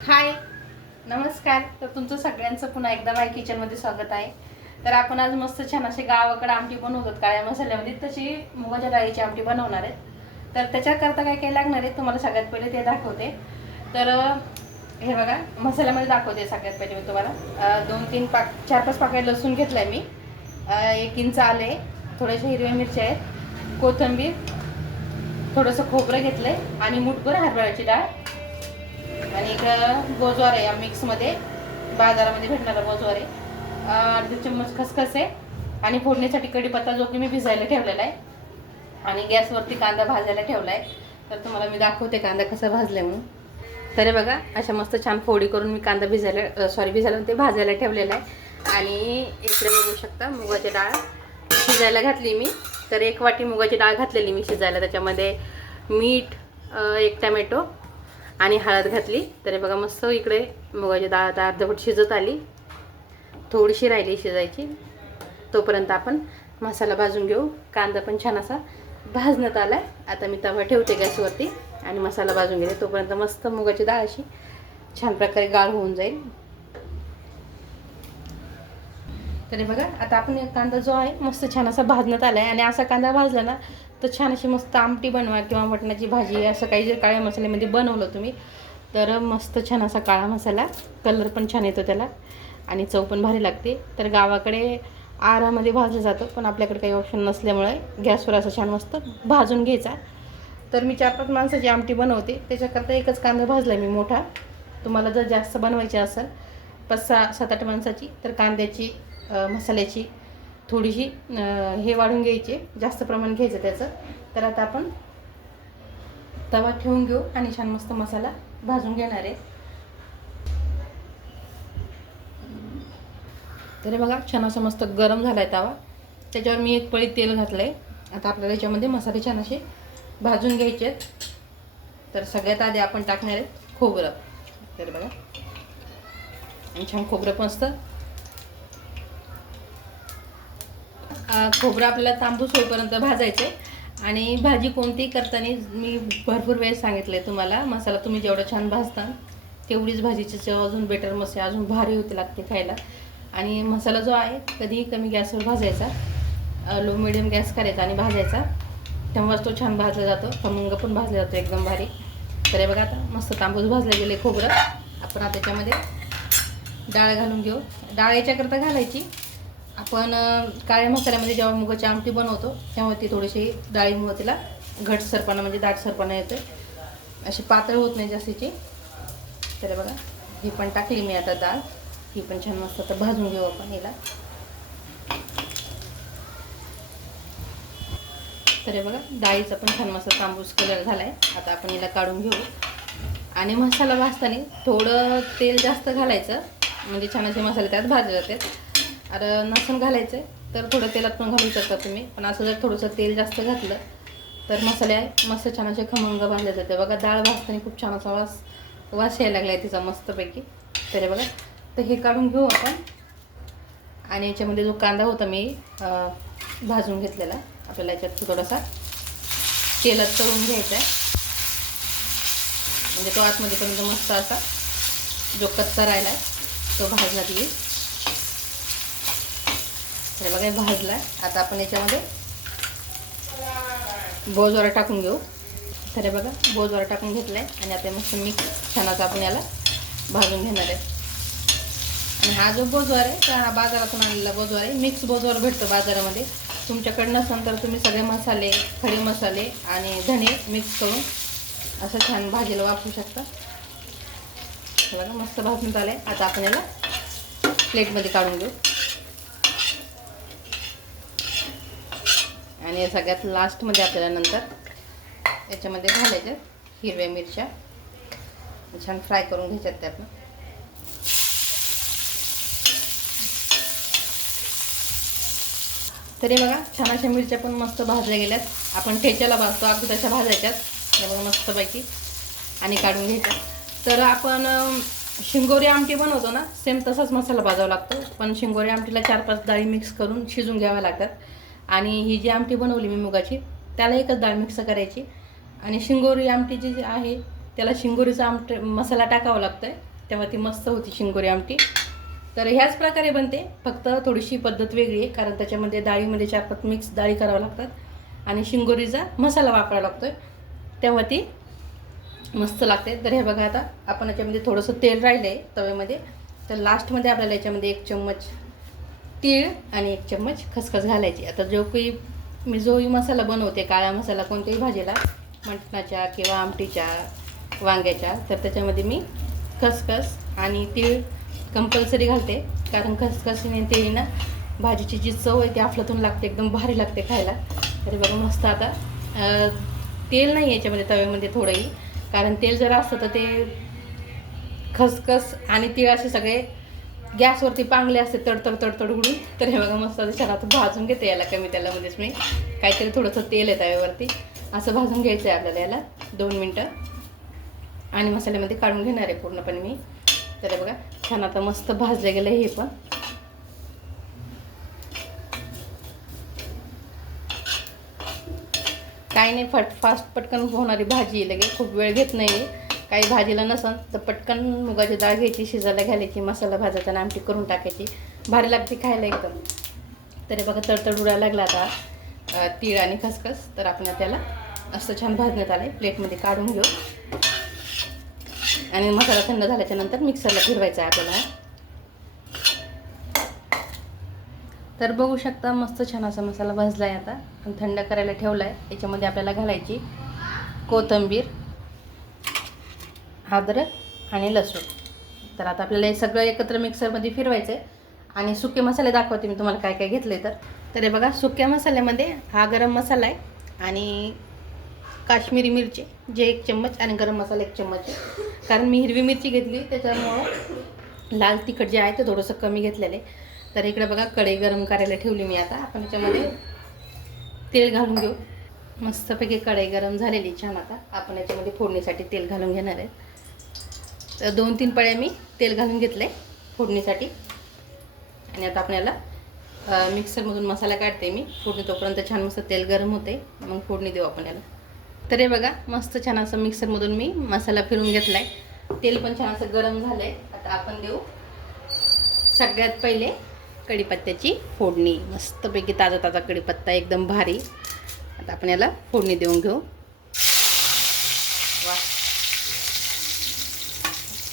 हाय नमस्कार. तर तुमचं सगळ्यांचं पुन्हा एकदा माय किचनमध्ये स्वागत आहे. तर आपण आज मस्त छान असे गावाकडे आमटी बनवतात. काळ्या मसाल्यामध्ये तशी मुगाच्या डाळीची आमटी बनवणार आहेत. तर त्याच्याकरता काय काय लागणार आहे तुम्हाला सगळ्यात पहिले ते दाखवते. तर हे बघा मसाल्यामध्ये दाखवते सगळ्यात पहिले मी तुम्हाला. दोन तीन पाक चार पाच पाकळ्या लसूण घेतलाय मी. एक इंच आले थोड्याशा हिरव्या मिरच्या आहेत कोथिंबीर थोडंसं खोबरं आहे आणि मुठभर हरभऱ्याची डाळ. आणि इकडं गोजवार आहे या मिक्समध्ये. बाजारामध्ये भेटणारा गोजवार आहे. अं, अर्धा चम्मच खसखस आहे. आणि फोडणीसाठी कढीपत्ता जो की मी भिजायला ठेवलेला आहे. आणि गॅसवरती कांदा भाजायला ठेवला आहे तर तुम्हाला मी दाखवते कांदा कसा भाजला म्हणून. तरी बघा अशा मस्त छान फोडी करून मी कांदा भिजायला सॉरी भिजायला ते भाजायला ठेवलेला आहे. आणि इकडे बघू शकता मुगाची डाळ शिजायला घातली मी. तर एक वाटी मुगाची डाळ घातलेली मी शिजायला त्याच्यामध्ये. मीठ एक टमॅटो आणि हळद घातली. तरी बघा मस्त इकडे मुगाची डाळ आता अर्धवट शिजत आली. थोडीशी राहिली शिजायची. तोपर्यंत आपण मसाला भाजून घेऊ. कांदा पण छान असा भाजण्यात आला आहे आता मी तवा ठेवते गॅसवरती आणि मसाला भाजून घेते. तोपर्यंत मस्त मुगाची डाळ अशी छान प्रकारे गाळ होऊन जाईल. तरी बघा आता आपण एक कांदा जो आहे मस्त छान असा भाजण्यात आला आहे आणि असा कांदा भाजला ना तर छान अशी मस्त आमटी बनवा किंवा मटणाची भाजी असं काही जर काळ्या मसाल्यामध्ये बनवलं तुम्ही तर मस्त छान असा काळा मसाला कलर पण छान येतो त्याला आणि चव पण भारी लागते. तर गावाकडे आरामध्ये भाजलं जातं पण आपल्याकडे काही ऑप्शन नसल्यामुळे गॅसवर असं छान मस्त भाजून घ्यायचा. तर मी चार पाच माणसाची आमटी बनवते त्याच्याकरता एकच कांदा भाजला मी मोठा. तुम्हाला जर जास्त बनवायची असेल पाच सहा सात आठ माणसाची तर कांद्याची मसाल्याची थोडीशी हे वाढून घ्यायची जास्त प्रमाण घ्यायचं त्याचं. तर आता आपण तवा ठेवून घेऊ आणि छान मस्त मसाला भाजून घेणार आहे. तरी बघा छान असं मस्त गरम झाला आहे तवा. त्याच्यावर मी एक पळी तेल घातलं आहे आता आपल्याला याच्यामध्ये मसाले छान असे भाजून घ्यायचे आहेत. तर सगळ्यात आधी आपण टाकणार आहे खोबरं. तर बघा. आणि छान खोबरं पण असतं खोबरं आपल्याला तांबूस होईपर्यंत भाजायचं. आहे आणि भाजी कोणतीही करताना मी भरपूर वेळेस सांगितलं आहे तुम्हाला. मसाला तुम्ही जेवढा छान भाजता तेवढीच भाजीची चव अजून बेटर मस्त अजून भारी होते लागते खायला. आणि मसाला जो आहे कधीही कमी गॅसवर भाजायचा. लो मिडियम गॅस करायचा आणि भाजायचा. तेव्हाच तो छान भाजला जातो. खमंग पण भाजला जातो एकदम भारी. तर हे बघा आता मस्त तांबूस भाजले गेले खोबरं. आपण आता त्याच्यामध्ये डाळ घालून घेऊ. डाळ याच्याकरता घालायची. आपण काळ्या मसाल्यामध्ये जेव्हा मुगाची आमटी बनवतो तेव्हा ती थोडीशी डाळीमुळे तिला घट सरपणा म्हणजे दाट सरपणा येते अशी पातळ होत नाही जास्तीची. तर बघा ही पण टाकली मी आता डाळ ही पण छान मस्त आता भाजून घेऊ आपण हिला. तर बघा डाळीचा पण छान मस्त तांबूस कलर झाला आहे आता आपण हिला काढून घेऊ. आणि मसाला भाजताना थोडं तेल जास्त घालायचं. म्हणजे छान असे मसाले त्यात भाजले जातात. अरे नसून घालायचं आहे तर थोडं तेलात पण घालू शकता तुम्ही. पण असं जर थोडंसं तेल जास्त घातलं तर मसाले मस्त छान असे खमंग भाजले जाते बघा डाळ भाजताना खूप छान असा वास वास यायला लागला आहे तिचा मस्तपैकी. तर बघा तर हे काढून घेऊ आपण. आणि याच्यामध्ये जो कांदा होता मी भाजून घेतलेला आपल्याला याच्यात थोडासा तेलात तळून घ्यायचा आहे म्हणजे तो आतमध्ये पर्यंत मस्त असा जो कच्चा राहिला आहे तो भाजण्यात येईल हे बघा हे भाजला आता आपण याच्यामध्ये बोजवारा टाकून घेऊ. तर हे बघा बोजवारा टाकून घेतला आहे आणि आता मस्त मिक्स छान आपण याला भाजून घेणार आहे. आणि हा जो बोजवार आहे तर हा बाजारातून आणलेला बोजवार आहे. मिक्स बोजवार भेटतो बाजारामध्ये. तुमच्याकडे नसेल तर तुम्ही सगळे मसाले खडे मसाले आणि धणे मिक्स करून असं छान भाजीला वापरू शकता. बघा मस्त भाजून आलं आहे आता आपण याला प्लेटमध्ये काढून घेऊ. आणि या सगळ्यात लास्टमध्ये आपल्याला नंतर याच्यामध्ये घालायच्या हिरव्या मिरच्या. छान फ्राय करून घ्यायच्यात त्यातनं. तरी बघा छान अशा मिरच्या पण मस्त भाजल्या गेल्यात. आपण ठेच्याला भाजतो अगदी तशा भाजायच्यात त्यामुळे मस्तपैकी. आणि काढून घ्यायच्या तर आपण शिंगोरी आमटी बनवतो ना सेम तसाच मसाला भाजावा लागतो. पण शिंगोरी आमटीला चार पाच डाळी मिक्स करून शिजून घ्याव्या लागतात. आणि ही जी आमटी बनवली मी मुगाची त्याला एकच डाळ मिक्स करायची. आणि शिंगोरी आमटी जी आहे त्याला शिंगोरीचा आमट मसाला टाकावा लागतो आहे तेव्हा ती मस्त होती शिंगोरी आमटी. तर ह्याच प्रकारे बनते. फक्त थोडीशी पद्धत वेगळी आहे कारण त्याच्यामध्ये डाळीमध्ये चार पाच मिक्स डाळी कराव्या लागतात. आणि शिंगोरीचा मसाला वापरावा लागतो आहे तेव्हा ती मस्त लागते. तर हे बघा आता आपण याच्यामध्ये थोडंसं तेल राहिलं आहे तव्यामध्ये. तर लास्टमध्ये आपल्याला याच्यामध्ये एक चम्मच तीळ आणि एक चम्मच खसखस घालायची. आता जो काही मी जोही मसाला बनवते काळा मसाला कोणत्याही भाजीला मटणाच्या किंवा आमटीच्या वांग्याच्या तर त्याच्यामध्ये मी खसखस आणि तीळ कंपल्सरी घालते. कारण खसखसीने ते ना भाजीची जी चव आहे ती अफलातून लागते एकदम भारी लागते खायला. तरी बघा मस्त आता. तेल नाही याच्यामध्ये तव्यामध्ये थोडंही. कारण तेल जर असतं तर ते खसखस आणि तीळ असे सगळे गॅसवरती पांगले असते तडतड तडतड उडून. तर हे बघा मस्त शरात भाजून घेते याला कमी तेलामध्येच मी. काहीतरी थोडंसं तेल आहे तव्यावरती असं भाजून घ्यायचं आहे आपल्याला याला दोन मिनटं. आणि मसाल्यामध्ये काढून घेणार आहे पूर्णपणे मी. तर बघा छान आता मस्त भाजलं गेलं हे पण. काही नाही फट फास्ट पटकन होणारी भाजी लगेच. लगे खूप वेळ घेत नाही काही भाजीला नसन तर पटकन मुगाची डाळ घ्यायची शिजायला घालायची मसाला भाजायचा आणि आमटी करून टाकायची. भारी लागते खायला एकदम. तरी बघा तडतड उडायला लागला आता. तीळ आणि खसखस तर आपण त्याला असं छान भाजण्यात आलं आहे प्लेटमध्ये काढून घेऊ. आणि मसाला थंड झाल्याच्यानंतर मिक्सरला फिरवायचा आहे आपल्याला. तर बघू शकता मस्त छान असा मसाला भाजला आहे आता. आणि थंड करायला ठेवला आहे याच्यामध्ये आपल्याला घालायची कोथिंबीर. अद्रक आणि लसूण. तर आता आपल्याला हे सगळं एकत्र मिक्सरमध्ये फिरवायचं आहे आणि सुके मसाले दाखवते मी तुम्हाला काय काय घेतले तर. तर हे बघा सुक्या मसाल्यामध्ये हा गरम मसाला आहे आणि काश्मीरी मिरची जे एक चम्मच आणि गरम मसाला एक चम्मच आहे. कारण मी हिरवी मिरची घेतली त्याच्यामुळं लाल तिखट जे आहे ते थोडंसं कमी घेतलेलं आहे. तर इकडे बघा कढई गरम करायला ठेवली मी आता. आपण याच्यामध्ये तेल घालून घेऊ. मस्तपैकी कढई गरम झालेली छान आता. आपण याच्यामध्ये फोडणीसाठी तेल घालून घेणार आहे. तर दोन तीन पळ्या मी तेल घालून घेतलं आहे फोडणीसाठी. आणि आता आपल्याला मिक्सरमधून मसाला काढते मी. फोडणी तोपर्यंत छान मस्त तेल गरम होते. मग फोडणी देऊ आपण याला. तर हे बघा मस्त छान असं मिक्सरमधून मी मसाला फिरून घेतला आहे तेल पण छान असं गरम झालं आहे आता आपण देऊ सगळ्यात पहिले कढीपत्त्याची फोडणी. मस्तपैकी ताजा ताजा कढीपत्ता एकदम भारी. आता आपण याला फोडणी देऊन घेऊ.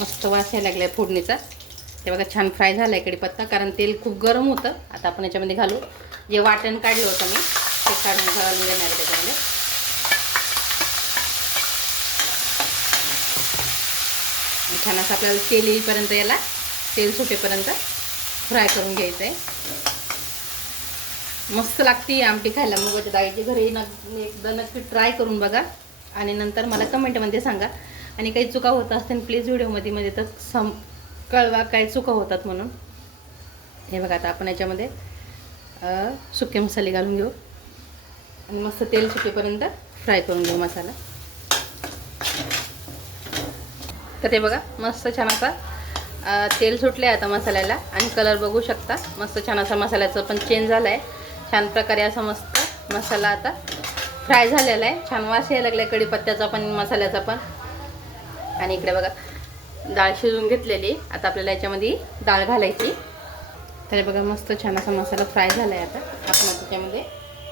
मस्त वास यायला लागलाय फोडणीचा. ते बघा छान फ्राय झाला आहे पत्ता कारण तेल खूप गरम होतं. आता आपण याच्यामध्ये घालू. जे वाटण काढलं होतं मी ते काढून घालून देणार आहे त्याच्यामध्ये. छान असं आपल्याला तेल येईपर्यंत याला तेल सुटेपर्यंत फ्राय करून घ्यायचं आहे मस्त लागते आमटी खायला. मुगाच्या डाळीची घरी न एकदा नक्की ट्राय करून बघा. आणि नंतर मला कमेंटमध्ये सांगा. आणि काही चुका होत असतील प्लीज व्हिडिओमध्ये म्हणजे तर सम कळवा काय चुका होतात म्हणून. हे बघा आता आपण याच्यामध्ये सुके मसाले घालून घेऊ. आणि मस्त तेल सुकेपर्यंत फ्राय करून घेऊ मसाला. तर ते बघा मस्त छान असा तेल सुटले आता मसाल्याला. आणि कलर बघू शकता. मस्त छान असा मसाल्याचं पण चेंज झाला आहे छान प्रकारे असा मस्त मसाला आता फ्राय झालेला आहे. छान वास यायला लागला आहे कढीपत्त्याचा पण मसाल्याचा पण. आणि इकडे बघा डाळ शिजून घेतलेली. आता आपल्याला याच्यामध्ये डाळ घालायची. तर बघा मस्त छान असा मसाला फ्राय झाला आहे आता. आपण त्याच्यामध्ये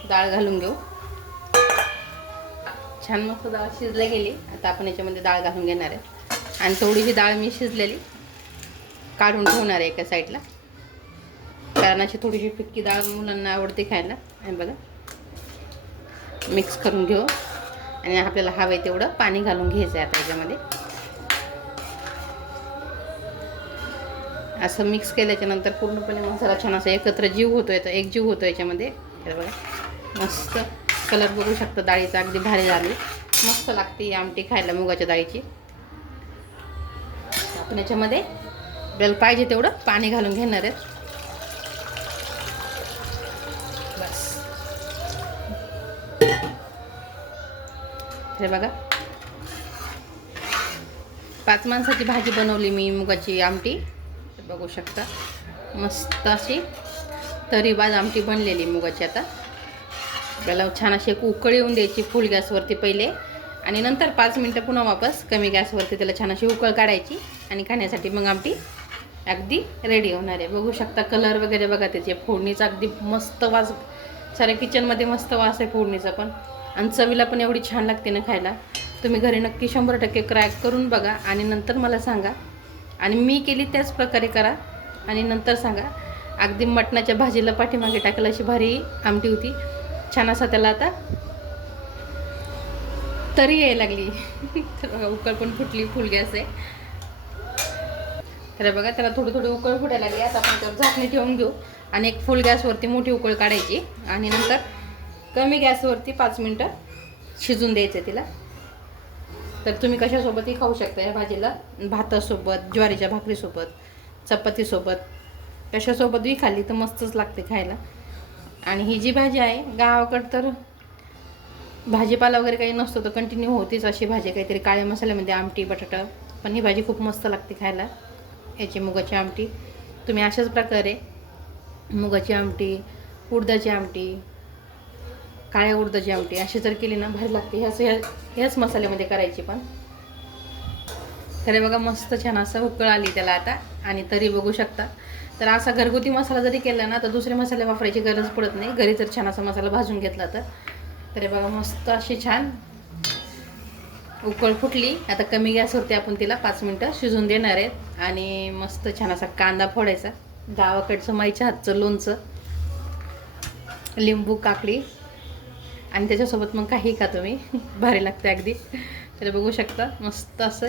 डाळ घालून घेऊ. छान मस्त डाळ शिजल्या गेली. आता आपण याच्यामध्ये डाळ घालून घेणार आहे. आणि थोडीशी डाळ मी शिजलेली काढून ठेवणार आहे एका साईडला. कारण अशी थोडीशी फिक्की डाळ मुलांना आवडते खायला. आणि बघा. मिक्स करून घेऊ. आणि आपल्याला हवं आहे तेवढं पाणी घालून घ्यायचं आहे आता याच्यामध्ये. असं मिक्स केल्याच्यानंतर पूर्णपणे मसाला छान असा एकत्र जीव होतो याचा एक जीव होतो याच्यामध्ये. हे बघा. मस्त कलर बघू शकतो डाळीचा अगदी भारी झाली. मस्त लागते ही आमटी खायला मुगाच्या डाळीची. आपण याच्यामध्ये आपल्याला पाहिजे तेवढं पाणी घालून घेणार आहेत बस. हे बघा. पाच माणसाची भाजी बनवली मी मुगाची आमटी. बघू शकता. मस्त अशी तरीबाज आमटी बनलेली मुगाची आता. आपल्याला छान अशी एक उकळी येऊन द्यायची फुल गॅसवरती पहिले. आणि नंतर पाच मिनटं पुन्हा वापस कमी गॅसवरती त्याला छान अशी उकळ काढायची. आणि खाण्यासाठी मग आमटी अगदी रेडी होणार आहे. बघू शकता कलर वगैरे बघा त्याचे. फोडणीचा अगदी मस्त वास. साऱ्या किचनमध्ये मस्त वास आहे फोडणीचा पण. आणि चवीला पण एवढी छान लागते ना खायला. तुम्ही घरी नक्की शंभर टक्के क्रॅक करून बघा. आणि नंतर मला सांगा आणि मी केली त्याच प्रकारे करा. आणि नंतर सांगा अगदी मटणाच्या भाजीला पाठीमागे टाकलं अशी भारी आमटी होती. छान असा त्याला आता तरी यायला लागली. तर बघा उकळ पण फुटली फुल गॅस आहे तर बघा त्याला थोडी थोडी उकळ फुटायला लागली. आता आपण त्यावर झाकणी ठेवून घेऊ. आणि एक फुल गॅसवरती मोठी उकळ काढायची. आणि नंतर कमी गॅसवरती पाच मिनटं शिजून द्यायचं तिला. तर तुम्ही कशासोबतही खाऊ शकता या भाजीला. भातासोबत ज्वारीच्या भाकरीसोबत चपातीसोबत कशासोबतही खाल्ली तर मस्तच लागते खायला. आणि ही जी भाजी आहे गावाकडं तर भाजीपाला वगैरे काही नसतो तर कंटिन्यू होतीच अशी भाजी काहीतरी काळ्या मसाल्यामध्ये आमटी बटाटा पण ही भाजी खूप मस्त लागते खायला. याची मुगाची आमटी. तुम्ही अशाच प्रकारे मुगाची आमटी उडदाची आमटी काळ्या उडदाची आमटी अशी जर केली ना भारी लागते. ह्याच ह्या ह्याच मसाल्यामध्ये करायची पण. तरी बघा मस्त छान असं उकळ आली त्याला आता आणि तरी बघू शकता. तर असा घरगुती मसाला जरी केला ना तर दुसरे मसाले वापरायची गरज पडत नाही. घरी जर छान असा मसाला भाजून घेतला तर. तरी बघा मस्त अशी छान उकळ फुटली. आता कमी गॅसवरती आपण तिला पाच मिनटं शिजून देणार आहेत आणि मस्त छान असा कांदा फोडायचा. गावाकडचं माईच्या हातचं लोणचं. लिंबू काकडी. आणि त्याच्यासोबत मग काही का तुम्ही? भारी लागते अगदी. तर बघू शकता. मस्त असं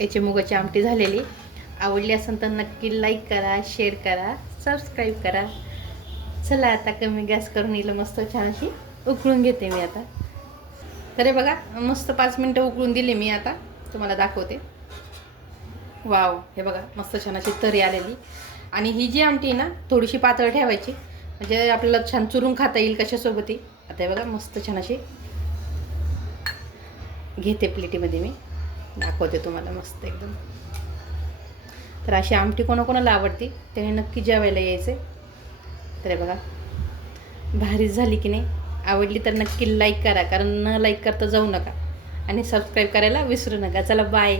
याची मुगाची आमटी झालेली. आवडली असेल तर नक्की लाईक करा शेअर करा सबस्क्राईब करा. चला आता कमी गॅस करून येईल मस्त छान अशी उकळून घेते मी आता. तरी बघा मस्त पाच मिनटं उकळून दिली मी आता. तुम्हाला दाखवते. वाव हे बघा मस्त छान अशी तरी आलेली. आणि ही जी आमटी आहे ना थोडीशी पातळ ठेवायची. म्हणजे आपल्याला छान चुरून खाता येईल कशासोबतही. आता बघा मस्त छान अशी घेते प्लेटीमध्ये मी. दाखवते तुम्हाला मस्त एकदम. तर अशी आमटी कोणाकोणाला आवडते त्याने नक्की जेवायला यायचे तर बघा भारी झाली की नाही? आवडली तर नक्की लाईक करा कारण न लाईक करता जाऊ नका. आणि सबस्क्राईब करायला विसरू नका. चला बाय